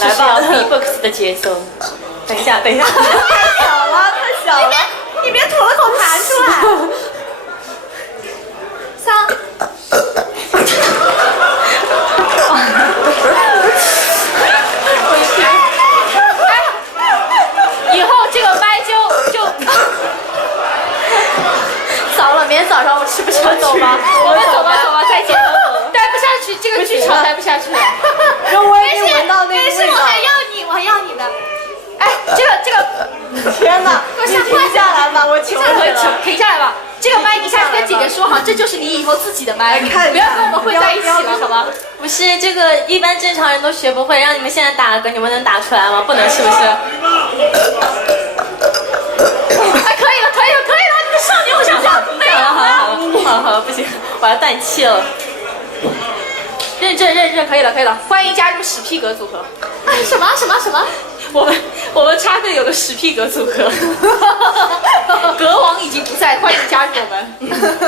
来吧 ，B-box 的节奏。等一下，太小了，太小了，你别吐了口痰出来。3。以后这个麦就糟了，明天早上我吃不下去。走吧，我们走吧，再见。待不下去，这个剧场待不下去了。然后我已经闻到那个味道。没事，我还要你的。哎，这个，天哪！你停下来吧，我求你了。停下来吧。这个麦，你下次跟姐姐说好，这就是你以后自己的麦，不要跟我们混在一起了，好吗？不是这个，一般正常人都学不会，让你们现在打个，你们能打出来吗？不能，是不是？哎，可以了，你的少女偶像上没有了。好，不行，我要断气了。认真，可以了，欢迎加入史皮格组合。什么？我们插队有个史皮格组合，格王已经不在，欢迎加入我们。